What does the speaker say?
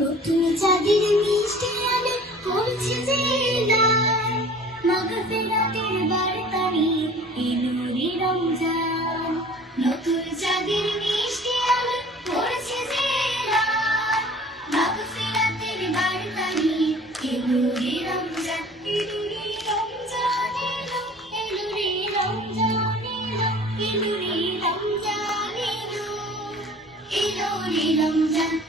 নতুন চাঁদের মিষ্টি আলো পৌঁছে যে এলাম, মাগফিরাতের বার্তা নিয়ে এলো রে রমজান। নতুন চাঁদের মিষ্টি আলো পৌঁছে যে এলাম, মাগফিরাতের বার্তা নিয়ে এলো রে রমজান। এলো রে রমজান, এলো এলো রে রমজান, এলো এলো রে রমজান, এলো এলো রে রমজান।